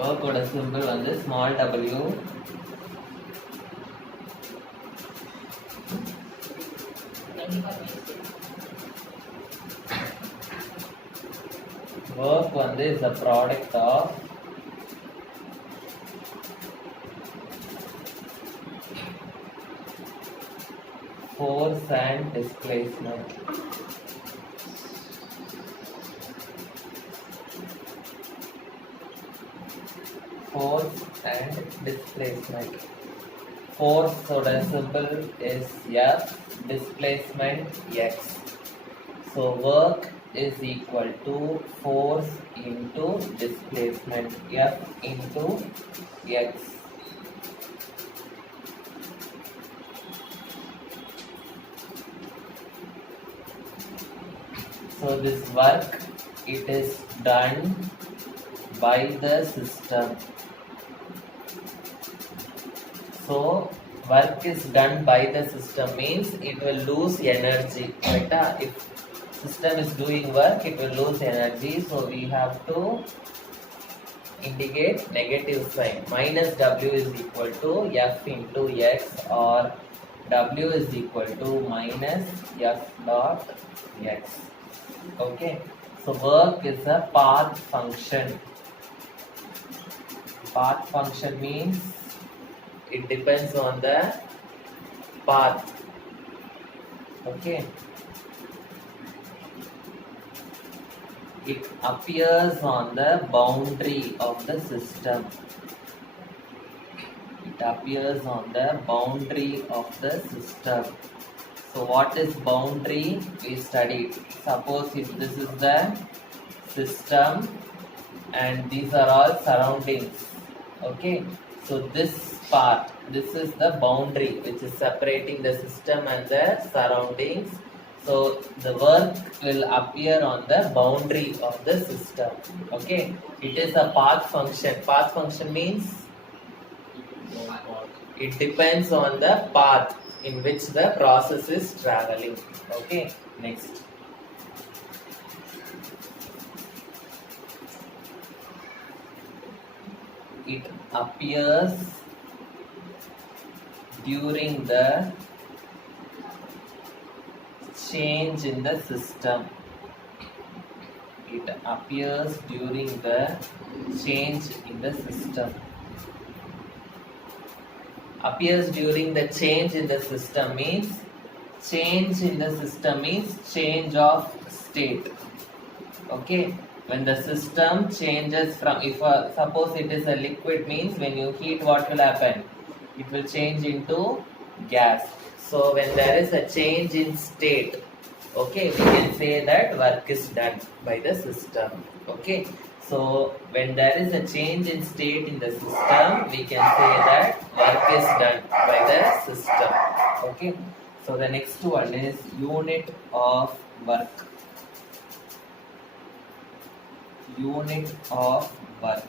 work ஓட symbol வந்து small w. Work வந்து is the product of force and displacement. Force and displacement. Force oda symbol is F, displacement x. So work is equal to force into displacement F into x. So this work, it is done by the system. So work is done by the system means it will lose energy. Right? If system is doing work, it will lose energy. So we have to indicate negative sign. Minus W is equal to F into X, or W is equal to minus F dot X. Okay. So work is a path function. Path function means it depends on the path. Okay. It appears on the boundary of the system. It appears on the boundary of the system. So what is boundary? We studied. Suppose if this is the system and these are all surroundings. Okay. So this part, this is the boundary which is separating the system and the surroundings. So the work will appear on the boundary of the system. Okay. It is a path function. Path function means it depends on the path in which the process is traveling. Okay. Next. It appears during the change in the system. It appears during the change in the system. Appears during the change in the system means change in the system means change of state. Okay. When the system changes from, if suppose it is a liquid means when you heat, what will happen? It will change into gas. So when there is a change in state, okay, we can say that work is done by the system. Okay. So when there is a change in state in the system, we can say that work is done by the system. Okay. So the next one is unit of work. Unit of work.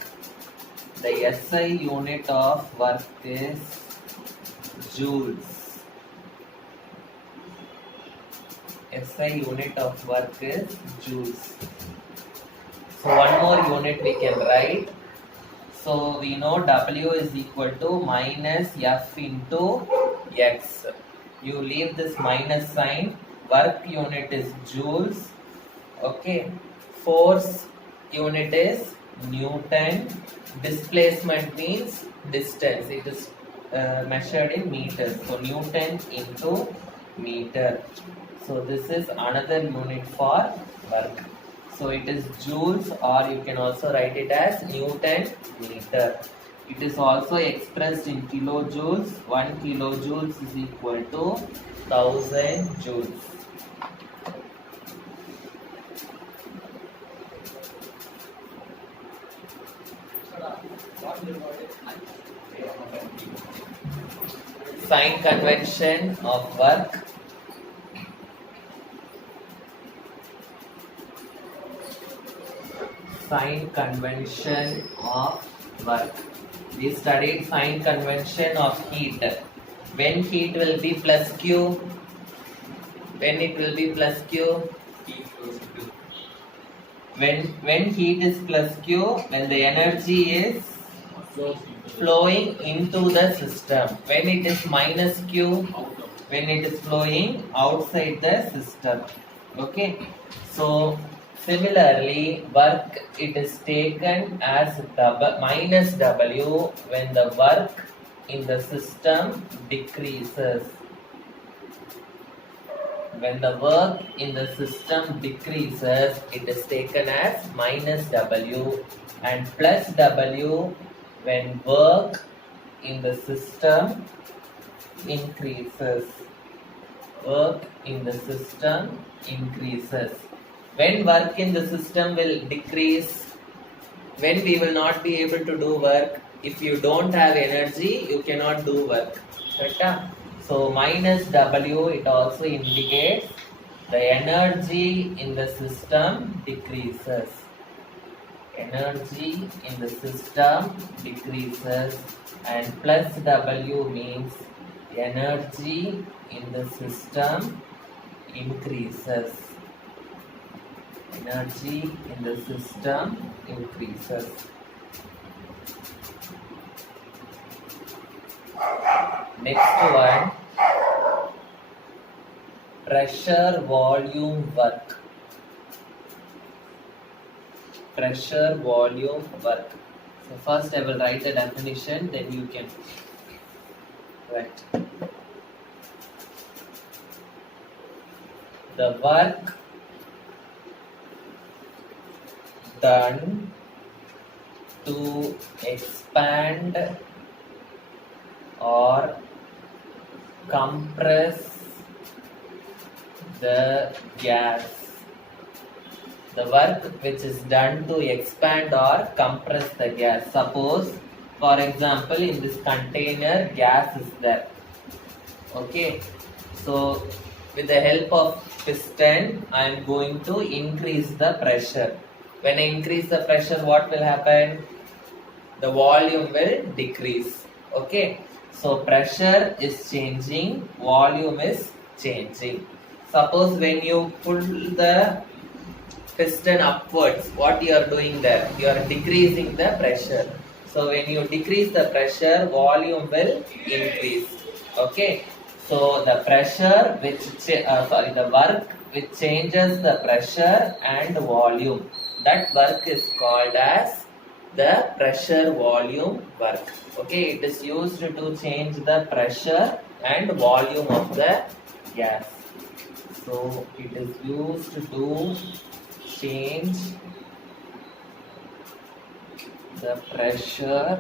The SI unit of work is joules. SI unit of work is joules. So one more unit we can write. So we know W is equal to minus F into X. You leave this minus sign. Work unit is joules. Okay. Force unit is Newton. Displacement means distance. It is measured in meters. So Newton into meter. So this is another unit for work. So it is joules, or you can also write it as Newton meter. It is also expressed in kilojoules. 1 kilojoules is equal to 1000 joules. Sign convention of work. Sign convention of work. We studied sign convention of heat. When heat will be plus Q? When it will be plus Q? When heat is plus Q, when the energy is flowing into the system. When it is minus q, when it is flowing outside the system. Okay, so similarly work, it is taken as minus w when the work in the system decreases. When the work in the system decreases, it is taken as minus w, and plus w when work in the system increases. Work in the system increases. When work in the system will decrease, when we will not be able to do work, if you don't have energy, you cannot do work. Correct? So minus W, it also indicates the energy in the system decreases. Energy in the system decreases, and plus W means energy in the system increases. Energy in the system increases. Next one, pressure volume work. Pressure volume work. So first I will write the definition, then you can write. The work done to expand or compress the gas. The work which is done to expand or compress the gas. Suppose, for example, in this container, gas is there. Okay, so with the help of piston, I am going to increase the pressure. When I increase the pressure, what will happen? The volume will decrease. Okay, so pressure is changing, volume is changing. Suppose when you pull the piston upwards, what you are doing there? You are decreasing the pressure. So when you decrease the pressure, volume will increase. Okay, so the pressure which the work which changes the pressure and volume, that work is called as the pressure volume work. Okay, it is used to change the pressure and volume of the gas. So it is used to change the pressure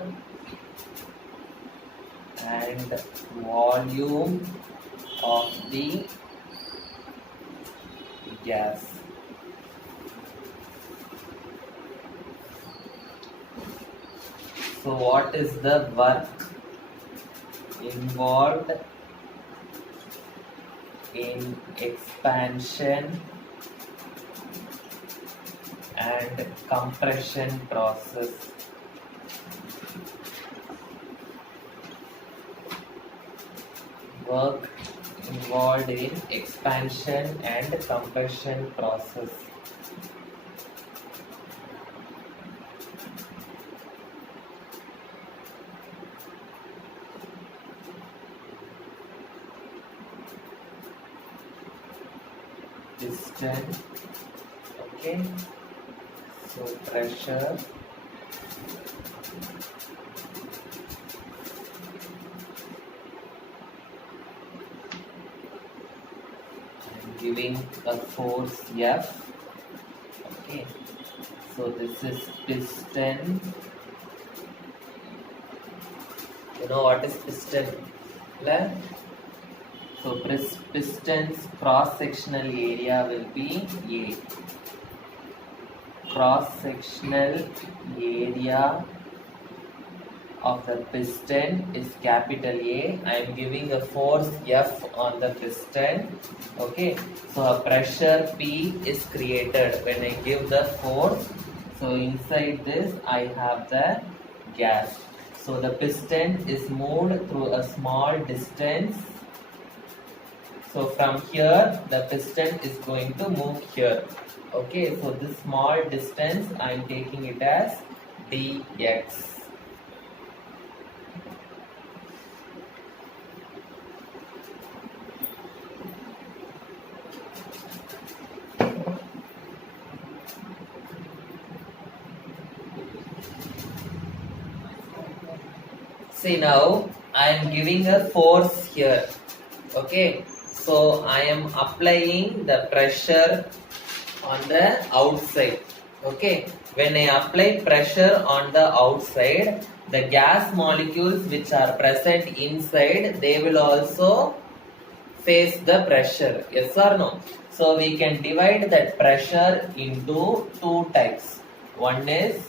and volume of the gas. So what is the work involved in expansion and compression process? Work involved in expansion and compression process. Piston. Okay, so pressure, I'm giving a force F. Okay, so this is piston. You know what is piston? So piston's cross-sectional area will be A. Cross-sectional area of the piston is capital A. I am giving a force F on the piston. Okay, so a pressure P is created when I give the force. So inside this I have the gas. So the piston is moved through a small distance. So from here the piston is going to move here. Okay, so this small distance I am taking it as dx. See now, I am giving a force here. Okay, so I am applying the pressure on the outside. Okay, when I apply pressure on the outside, the gas molecules which are present inside, they will also face the pressure. Yes or no? So we can divide that pressure into two types. One is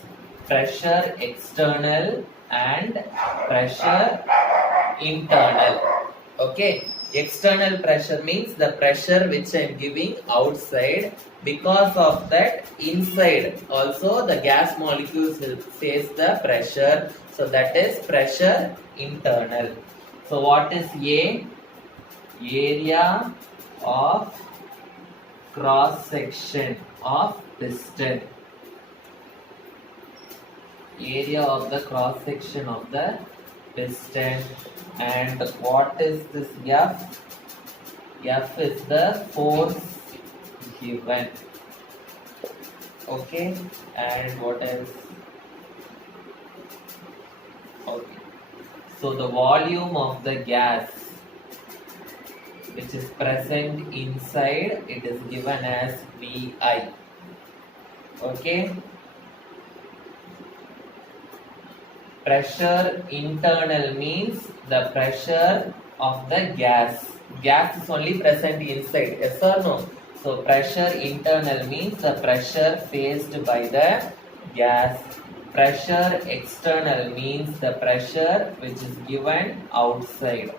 pressure external and pressure internal. Okay, external pressure means the pressure which I am giving outside. Because of that, inside also the gas molecules will face the pressure. So that is pressure internal. So what is A? Area of cross section of piston. Area of the cross section of the piston. And what is this F? F is the force given. Okay, and what else? Okay, so the volume of the gas which is present inside, it is given as VI. Okay, pressure internal means the pressure of the gas. Gas is only present inside, yes or no? So pressure internal means the pressure faced by the gas. Pressure external means the pressure which is given outside.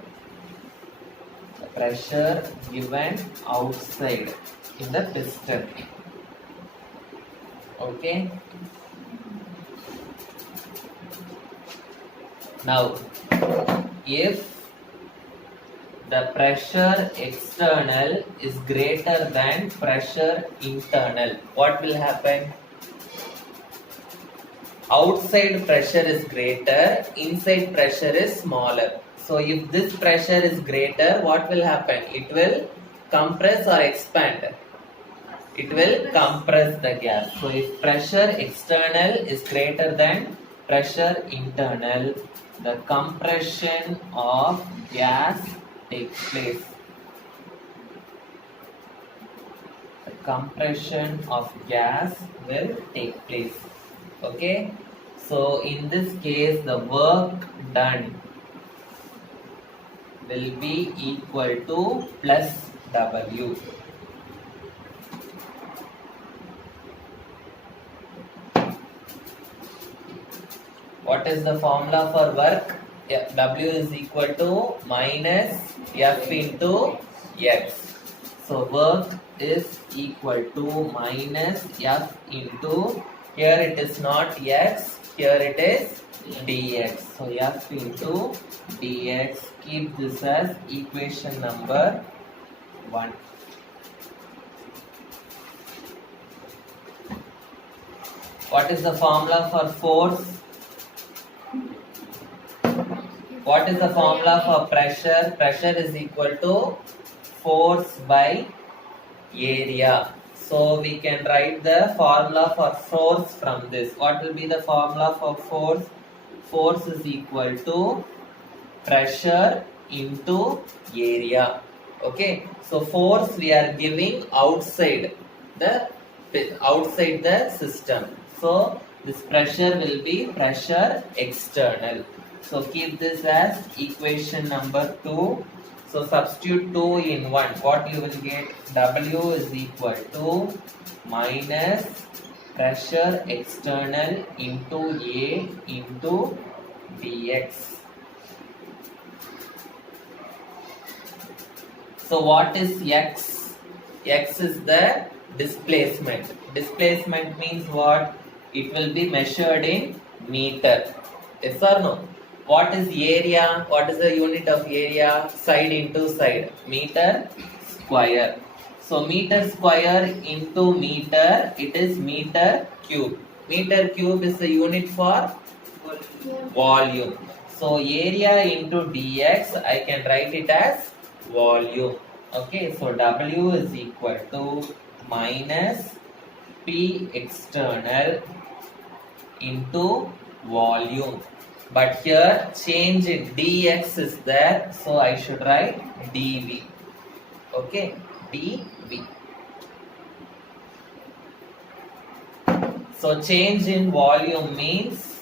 The pressure given outside in the piston. Okay. Now, if the pressure external is greater than pressure internal, what will happen? Outside pressure is greater, inside pressure is smaller. So if this pressure is greater, what will happen? It will compress or expand. It will compress the gas. So if pressure external is greater than pressure internal, the compression of gas takes place. The compression of gas will take place. Okay, so in this case the work done will be equal to plus W. What is the formula for work? W is equal to minus F into X. So work is equal to minus F into, here it is not X, here it is dx. So F into dx, keep this as equation number 1. What is the formula for force? What is the formula for pressure? Pressure is equal to force by area. So we can write the formula for force from this. What will be the formula for force? Force is equal to pressure into area. Okay. So force we are giving outside the system. So this pressure will be pressure external. So keep this as equation number 2. So substitute 2 in 1. What you will get? W is equal to minus pressure external into A into dx. So what is X? X is the displacement. Displacement means what? It will be measured in meter. Yes or no? What is area? What is the unit of area? Side into side. Meter square. So meter square into meter, it is meter cube. Meter cube is the unit for volume. So area into dx, I can write it as volume. Okay, so W is equal to minus P external into volume. But here change in dx is there, so I should write dv. Okay, dv. So change in volume means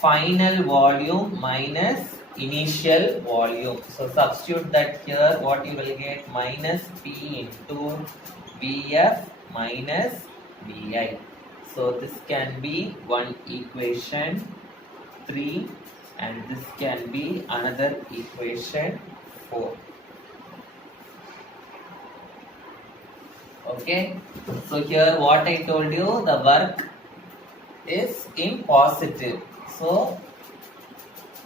final volume minus initial volume. So substitute that here, what you will get, minus P into Vf minus Vi. So this can be one equation 3 and this can be another equation 4. Okay, so here what I told you, the work is in positive, so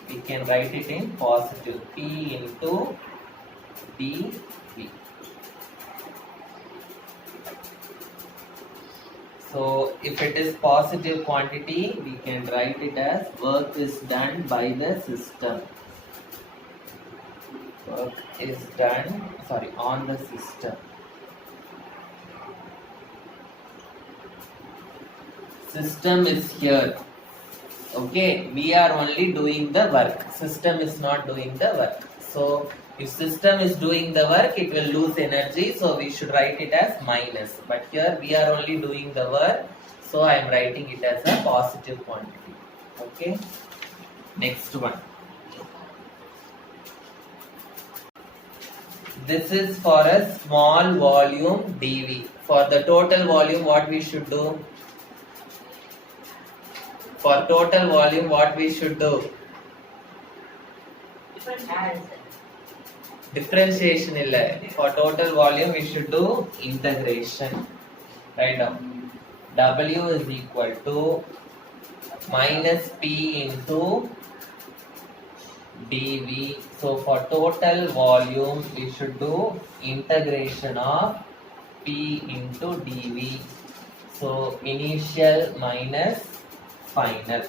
we can write it in positive, P into dV. So if it is positive quantity, we can write it as work is done by the system. Work is done, on the system. System is here. Okay, we are only doing the work. System is not doing the work. So if system is doing the work, it will lose energy. So we should write it as minus. But here we are only doing the work. So I am writing it as a positive quantity. Okay. Next one. This is for a small volume dV. For the total volume, what we should do? For total volume, what we should do? Differentiation illa. For total volume, we should do integration. Write down. W is equal to minus P into dV. So for total volume, we should do integration of P into dV. So initial minus final.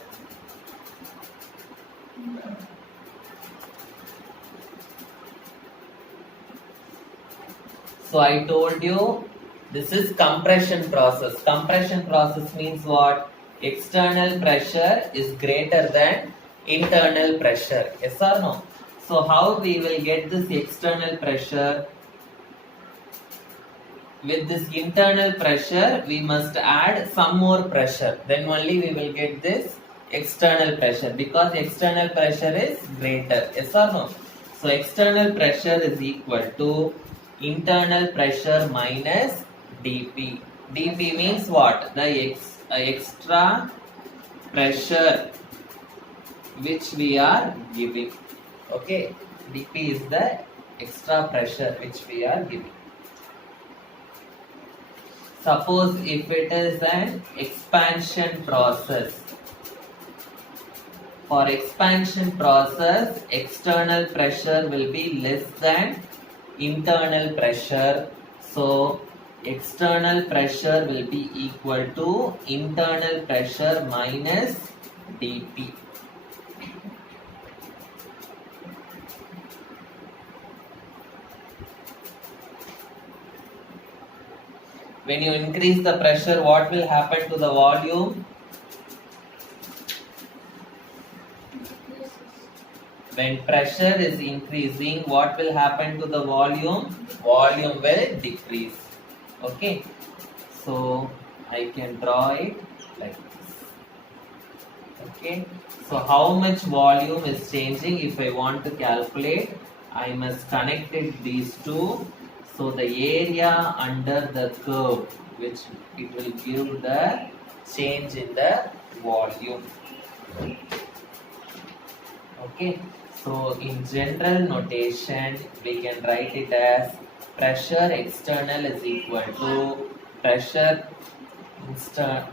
So I told you this is compression process. Compression process means what? External pressure is greater than internal pressure. Yes or no? So how we will get this external pressure? With this internal pressure, we must add some more pressure. Then only we will get this external pressure, because external pressure is greater. Yes or no? So external pressure is equal to internal pressure minus dP. dP means what? The extra pressure which we are giving. Okay, dP is the extra pressure which we are giving. Suppose if it is an expansion process. For expansion process, external pressure will be less than internal pressure. So external pressure will be equal to internal pressure minus dP. When you increase the pressure, what will happen to the volume? When pressure is increasing, what will happen to the volume? Volume will decrease. Okay. So I can draw it like this. Okay. So how much volume is changing? If I want to calculate, I must connect it these two. So the area under the curve, which it will give the change in the volume. Okay. So in general notation, we can write it as pressure external is equal to pressure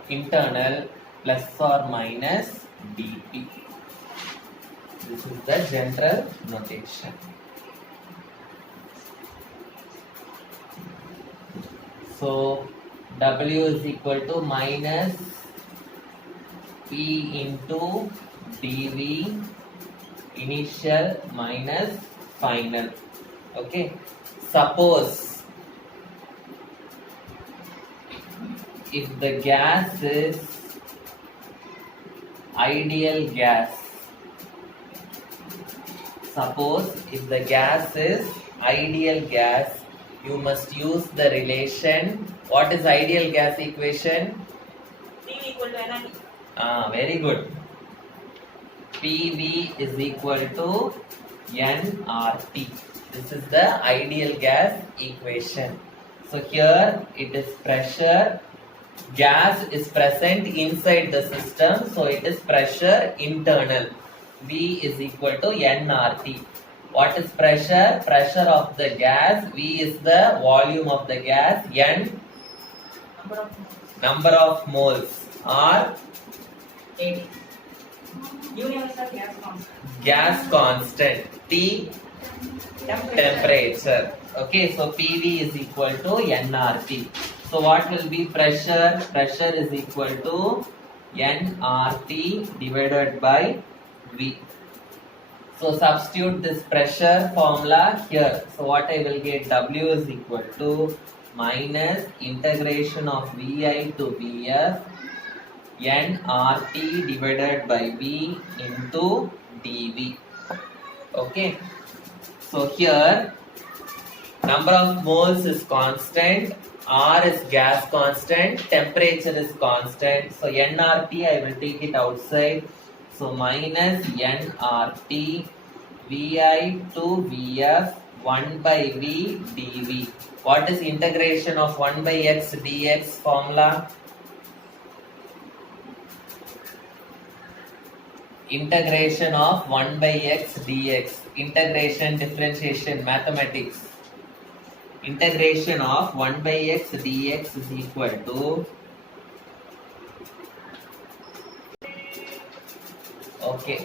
internal plus or minus dP. This is the general notation. So W is equal to minus P into dV initial minus final. Okay. Suppose if the gas is ideal gas, Suppose if the gas is ideal gas, you must use the relation. What is ideal gas equation? PV equal to NRT. Very good. PV is equal to nRT. This is the ideal gas equation. So here it is pressure. Gas is present inside the system, so it is pressure internal. V is equal to nRT. What is pressure? Pressure of the gas. V is the volume of the gas. N number of moles. R 80. Universal gas constant. gas constant. T temperature. Okay, so PV is equal to nRT. So what will be pressure? Pressure is equal to nRT divided by V. So substitute this pressure formula here. So what I will get? W is equal to minus integration of Vi to Vf nRT divided by V into dV. Okay. So here number of moles is constant, R is gas constant, temperature is constant. So nRT I will take it outside. So minus nRT Vi to Vf 1 by V dV. What is integration of 1 by x dx formula? Integration of 1 by x dx. Integration, differentiation, mathematics. Integration of 1 by x dx is equal to, okay,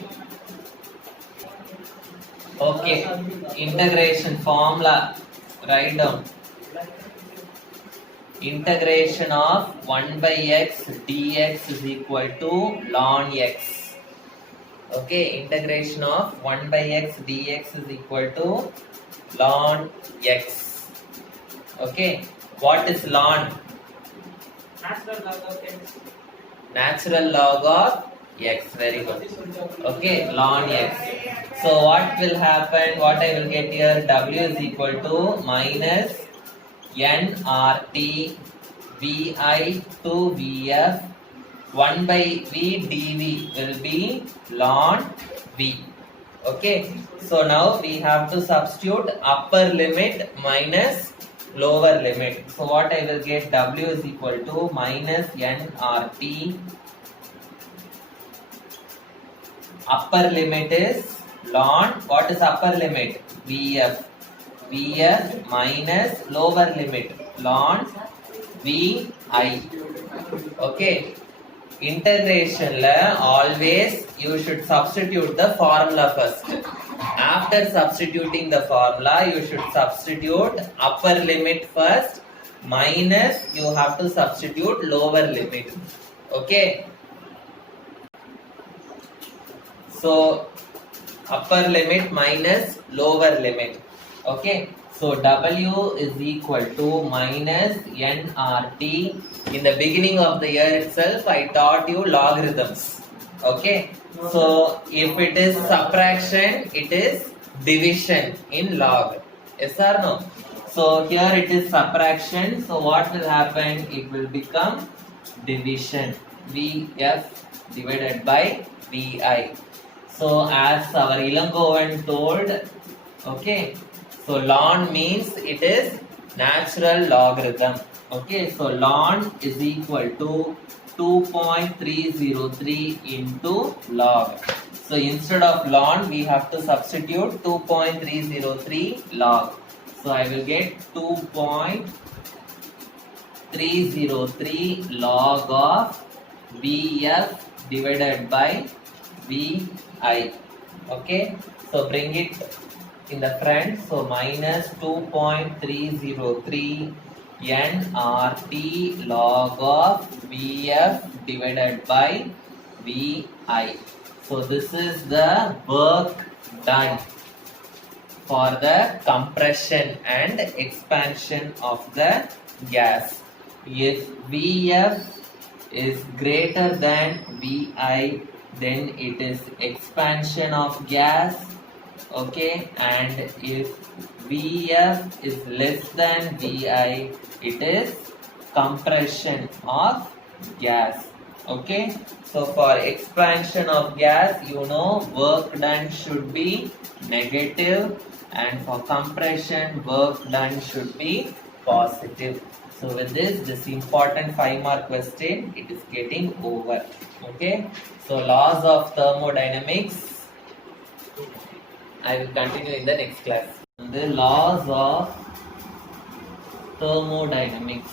integration formula, write down. Integration of 1 by x dx is equal to ln x. Okay, integration of 1 by x dx is equal to ln x. Okay, what is ln? Natural log of x. Natural log of x. Very good. Okay, ln x. So what will happen? What I will get here? W is equal to minus nRT Vi to Vf 1 by V dV will be ln V. Okay, so now we have to substitute upper limit minus lower limit. So what I will get? W is equal to minus nRT. Upper limit is ln. What is upper limit? Vf. Vf minus lower limit ln Vi. Okay. Integration la always you should substitute the formula first. After substituting the formula, you should substitute upper limit first minus you have to substitute lower limit. Okay. So upper limit minus lower limit. Okay. So W is equal to minus nRT. In the beginning of the year itself, I taught you logarithms. Okay. So if it is subtraction, it is division in log. Yes or no? So here it is subtraction. So what will happen? It will become division. Vf divided by Vi. So as our Elangovan told, okay. So ln means it is natural logarithm. Okay, so ln is equal to 2.303 into log. So instead of ln, we have to substitute 2.303 log. So I will get 2.303 log of Vf divided by Vi. Okay, so bring it in the front. So minus 2.303 nRT log of Vf divided by Vi. So this is the work done for the compression and expansion of the gas. If Vf is greater than Vi, then it is expansion of gas. Okay, and if Vf is less than Vi, it is compression of gas. Okay, so for expansion of gas, you know work done should be negative, and for compression, work done should be positive. So with this important 5-mark question, it is getting over. Okay, so laws of thermodynamics I will continue in the next class. The laws of thermodynamics.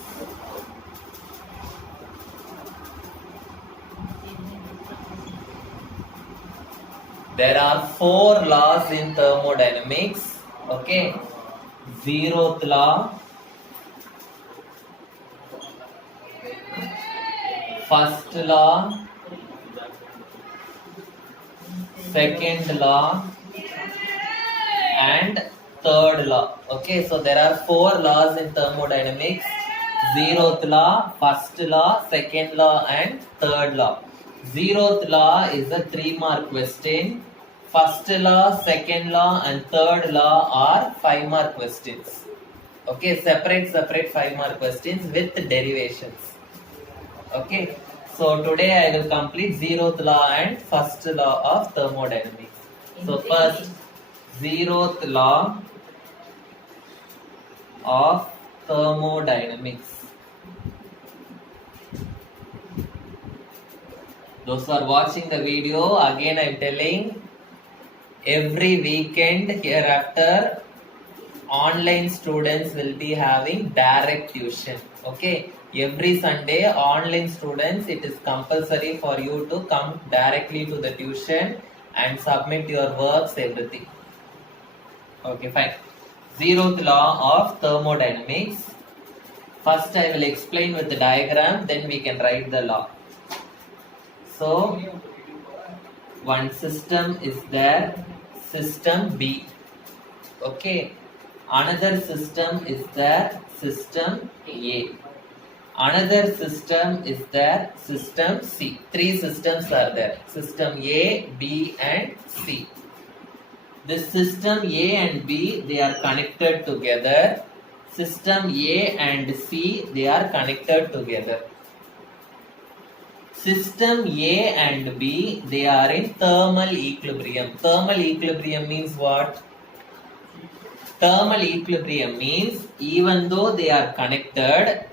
There are 4 laws in thermodynamics. Okay. Zeroth law, first law, second law, and third law. Okay, so there are 4 laws in thermodynamics: zeroth law, first law, second law, and third law. Zeroth law is a 3-mark question. First law, second law, and third law are 5-mark questions. Okay, separate 5-mark questions with derivations. Okay, so today I will complete zeroth law and first law of thermodynamics. So first, zeroth law of thermodynamics. Those who are watching the video, again I am telling, every weekend hereafter online students will be having direct tuition. Okay, every Sunday online students, it is compulsory for you to come directly to the tuition and submit your works, everything. Okay, fine. Zeroth law of thermodynamics. First I will explain with the diagram, then we can write the law. So one system is there, system B. Okay, another system is there, system A. Another system is there, system C. 3 systems are there, system A, B, and C. This system A and B, they are connected together. System A and C, they are connected together. System A and B, they are in thermal equilibrium. Thermal equilibrium means what? Thermal equilibrium means even though they are connected,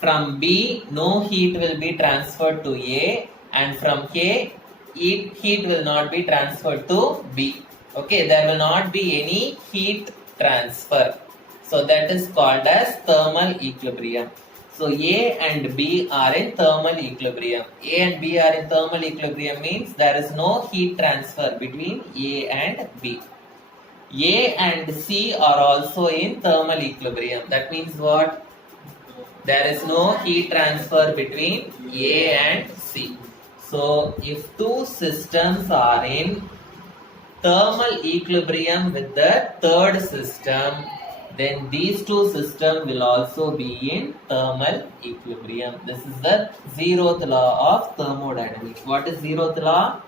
from B, no heat will be transferred to A, and from A, heat will not be transferred to B. Okay, there will not be any heat transfer. So that is called as thermal equilibrium. So A and B are in thermal equilibrium. A and B are in thermal equilibrium means there is no heat transfer between A and B. A and C are also in thermal equilibrium. That means what? There is no heat transfer between A and C. So if 2 systems are in thermal equilibrium with the third system, then these 2 systems will also be in thermal equilibrium. This is the zeroth law of thermodynamics. What is zeroth law?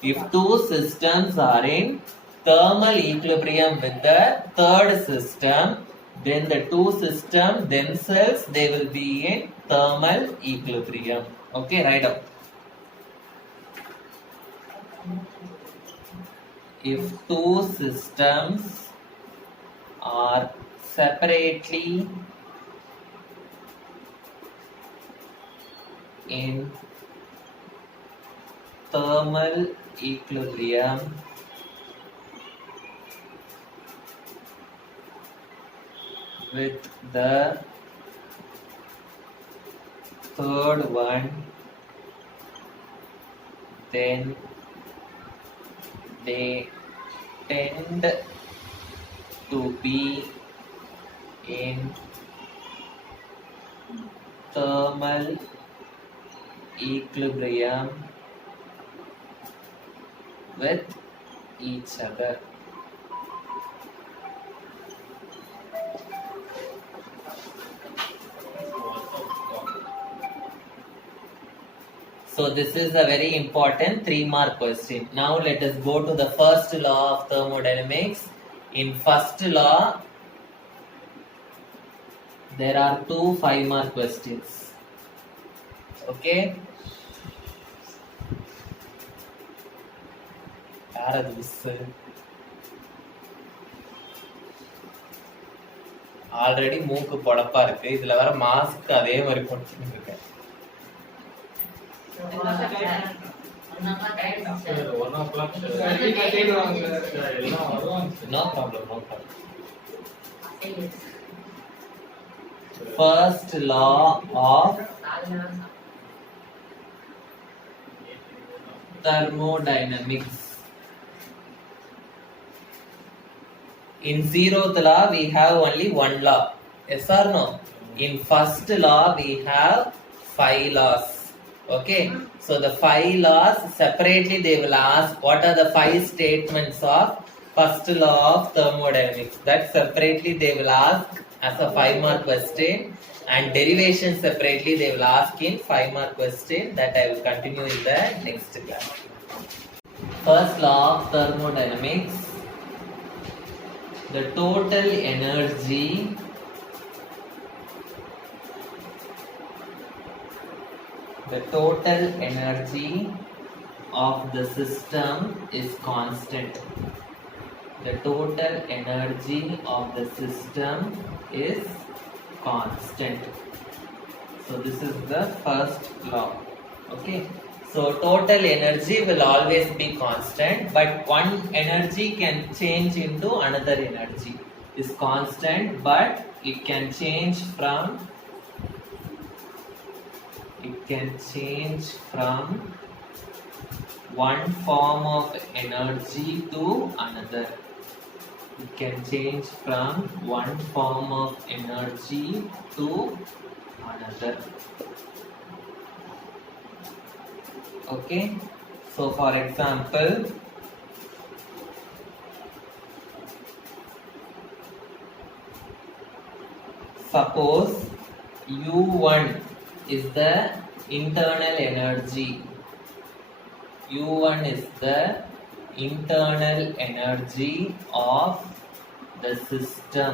If 2 systems are in thermal equilibrium with the third system, then the 2 systems themselves, they will be in thermal equilibrium. Okay, write up. If 2 systems are separately in thermal equilibrium, with the third one, then they tend to be in thermal equilibrium with each other. So this is a very important 3-mark question. Now let us go to the first law of thermodynamics. In first law, there are 2 5-mark questions. Okay. Already மூக்கு பொழப்பா இருக்கு, இதுல வர mask அதே மாதிரி போட்டுட்டு இருக்கேன். No problem, no problem. First law of thermodynamics. In 0th law, we have only 1 law. Yes or no? In first law, we have 5 laws. Okay. So the 5 laws separately they will ask what are the 5 statements of first law of thermodynamics. That separately they will ask as a 5-mark question, and derivation separately they will ask in 5-mark question. That I will continue in the next class. First law of thermodynamics. The total energy of the system is constant. The total energy of the system is constant. So this is the first law. Okay. So total energy will always be constant, but one energy can change into another energy. Is constant, but it can change from one form of energy to another. It can change from one form of energy to another. Okay. So for example, suppose U1 is the internal energy. U1 is the internal energy of the system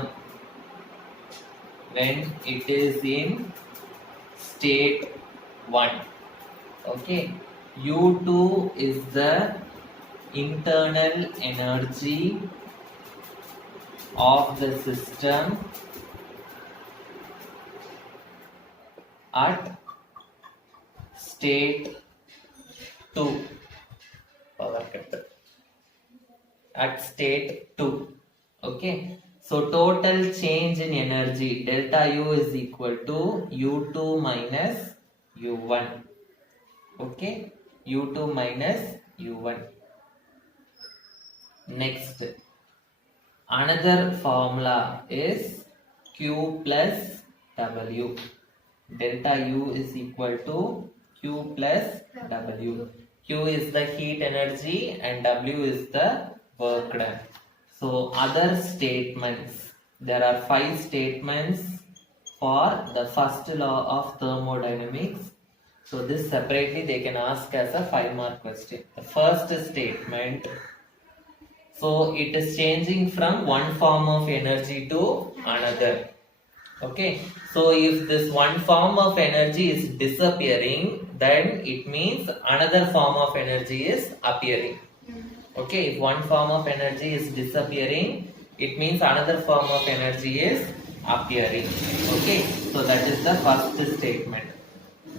when it is in state 1. Okay. U2 is the internal energy of the system at state 2. Power cut. At state 2. Okay. So total change in energy delta U is equal to U2 minus U1. Okay. U2 minus U1. Next, another formula is Q plus W. Delta U is equal to Q plus W. Q is the heat energy and W is the work done. So other statements, there are 5 statements for the first law of thermodynamics. So this separately they can ask as a 5-mark question. The first statement, so it is changing from one form of energy to another. Okay. So if this one form of energy is disappearing, then it means another form of energy is appearing. Okay. If one form of energy is disappearing, it means another form of energy is appearing. Okay. So that is the first statement.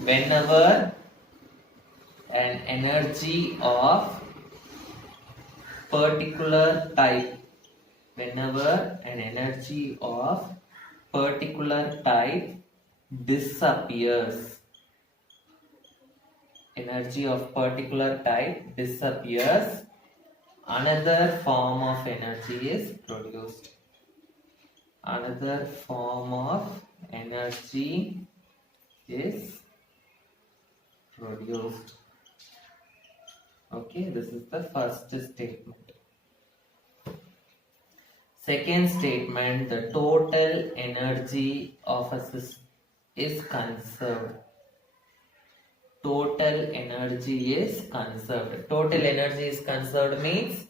Whenever an energy of particular type disappears, another form of energy is produced. Okay, this is the first statement. Second statement, the total energy of a system is conserved. total energy is conserved. Total energy is conserved means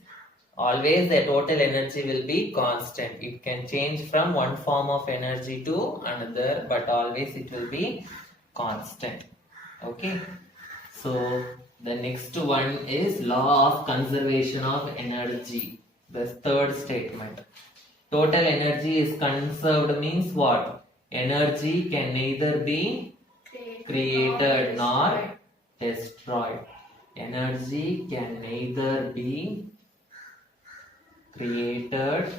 always the total energy will be constant. It can change from one form of energy to another, but always it will be constant. Okay. So the next one is law of conservation of energy. The third statement. Total energy is conserved means what? Energy can neither be created nor destroyed. Energy can neither be created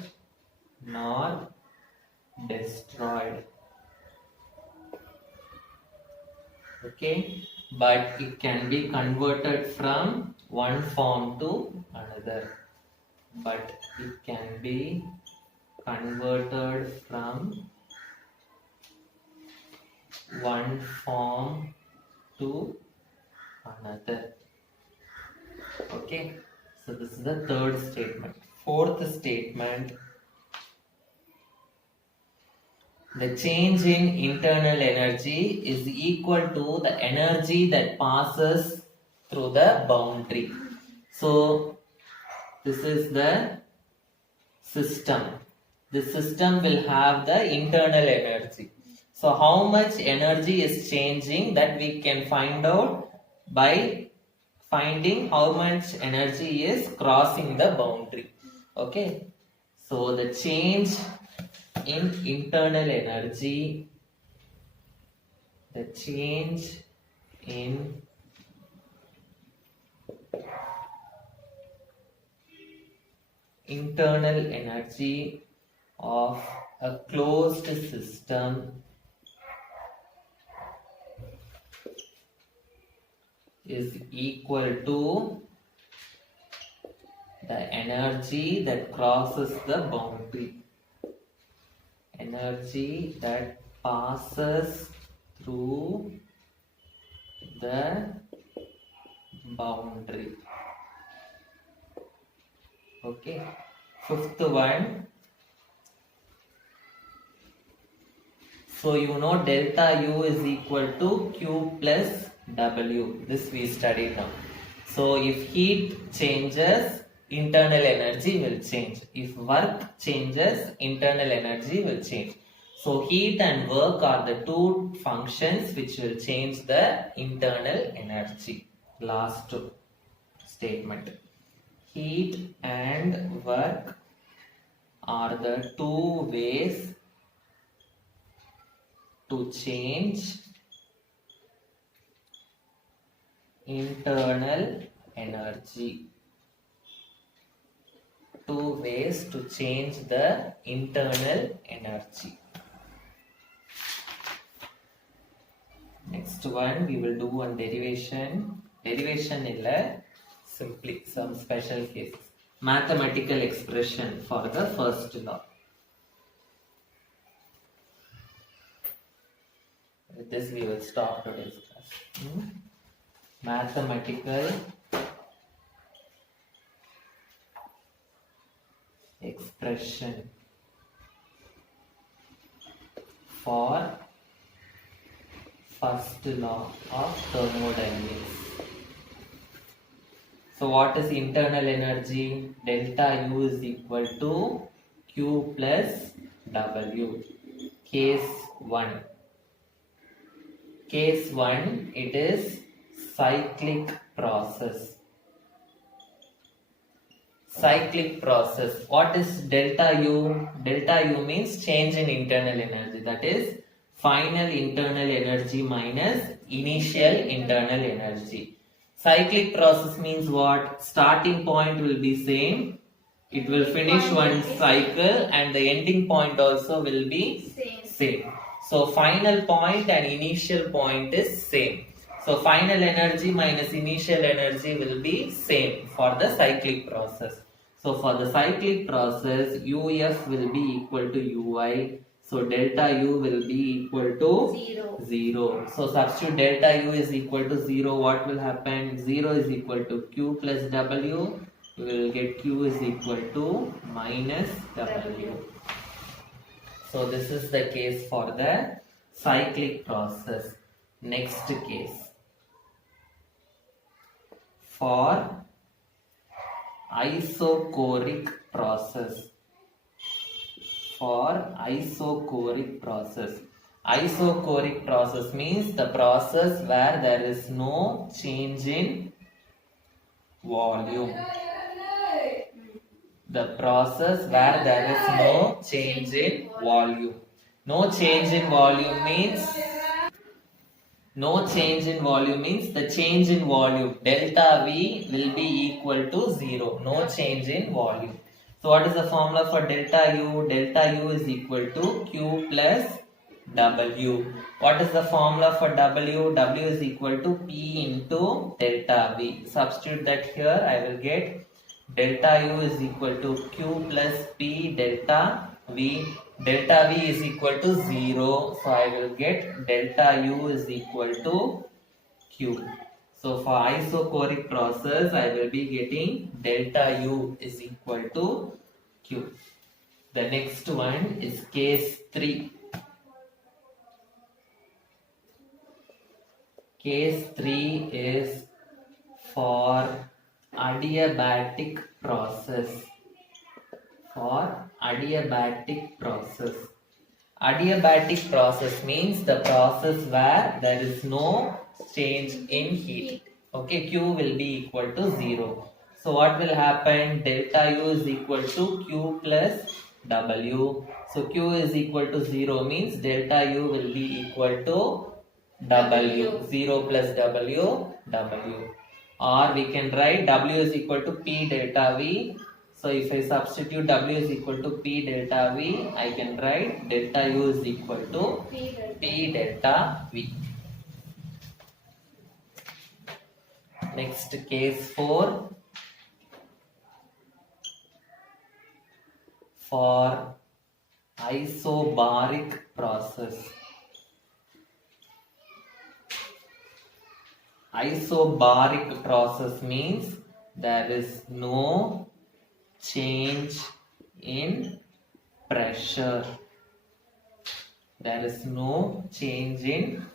nor destroyed. Okay, but it can be converted from one form to another. But it can be converted from one form to another. Okay, so this is the third statement. Fourth statement. The change in internal energy is equal to the energy that passes through the boundary. So, this is the system. The system will have the internal energy. So, how much energy is changing, that we can find out by finding how much energy is crossing the boundary. Okay. So, the change in internal energy, the change in internal energy of a closed system is equal to the energy that crosses the boundary. Energy that passes through the boundary. Okay. Fifth one. So you know delta U is equal to Q plus W. This we studied now. So if heat changes, internal energy will change. If work changes, internal energy will change. So heat and work are the two functions which will change the internal energy. Last statement. Heat and work are the two ways to change internal energy. Two ways to change the internal energy. Next one we will do one derivation. Derivation illa, simply some special cases. Mathematical expression for the first law. With this we will stop today's class. Mathematical expression for first law of thermodynamics. So what is internal energy? Delta U is equal to Q plus W. Case 1. Case 1, it is cyclic process. Cyclic process. What is delta U? Delta U means change in internal energy. That is final internal energy minus initial internal energy. Cyclic process means what? Starting point will be same. It will finish one cycle and the ending point also will be same. So final point and initial point is same. So final energy minus initial energy will be same for the cyclic process. So for the cyclic process, UF will be equal to UI. So delta U will be equal to 0. So substitute delta U is equal to 0. What will happen? 0 is equal to Q plus W. We will get Q is equal to minus W. So this is the case for the cyclic process. Next case. for isochoric process. For isochoric process. Isochoric process means the process where there is no change in volume. The process where there is no change in volume. No change in volume means the change in volume delta V will be equal to 0. No change in volume. So what is the formula for delta U? Delta U is equal to Q plus W. What is the formula for W? W is equal to P into delta V. Substitute that here. I will get delta U is equal to Q plus P delta V. Delta V is equal to 0. So I will get delta U is equal to Q. So for isochoric process, I will be getting delta U is equal to Q. The next one is case 3. Case 3 is for adiabatic process. For adiabatic process. Adiabatic process means the process where there is no change in heat. Okay, Q will be equal to 0. So what will happen? Delta U is equal to Q plus W. So Q is equal to 0 means delta U will be equal to W. 0 plus W, W. Or we can write W is equal to P delta V. So if I substitute W is equal to P delta V, I can write delta U is equal to P delta V. Next case 4. For isobaric process. Isobaric process means there is no change in pressure. There is no change in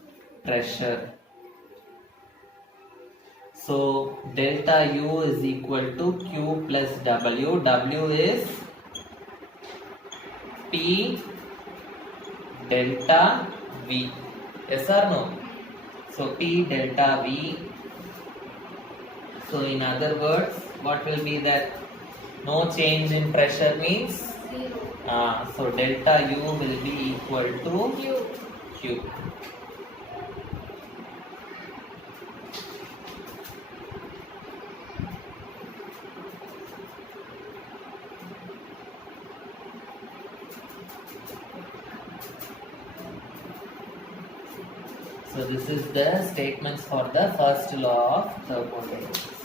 pressure. So delta U is equal to Q plus W. W is P delta V. Yes or no? So P delta V. So in other words, what will be that? No change in pressure means 0. So delta U will be equal to Q. So this is the statements for the first law of thermodynamics.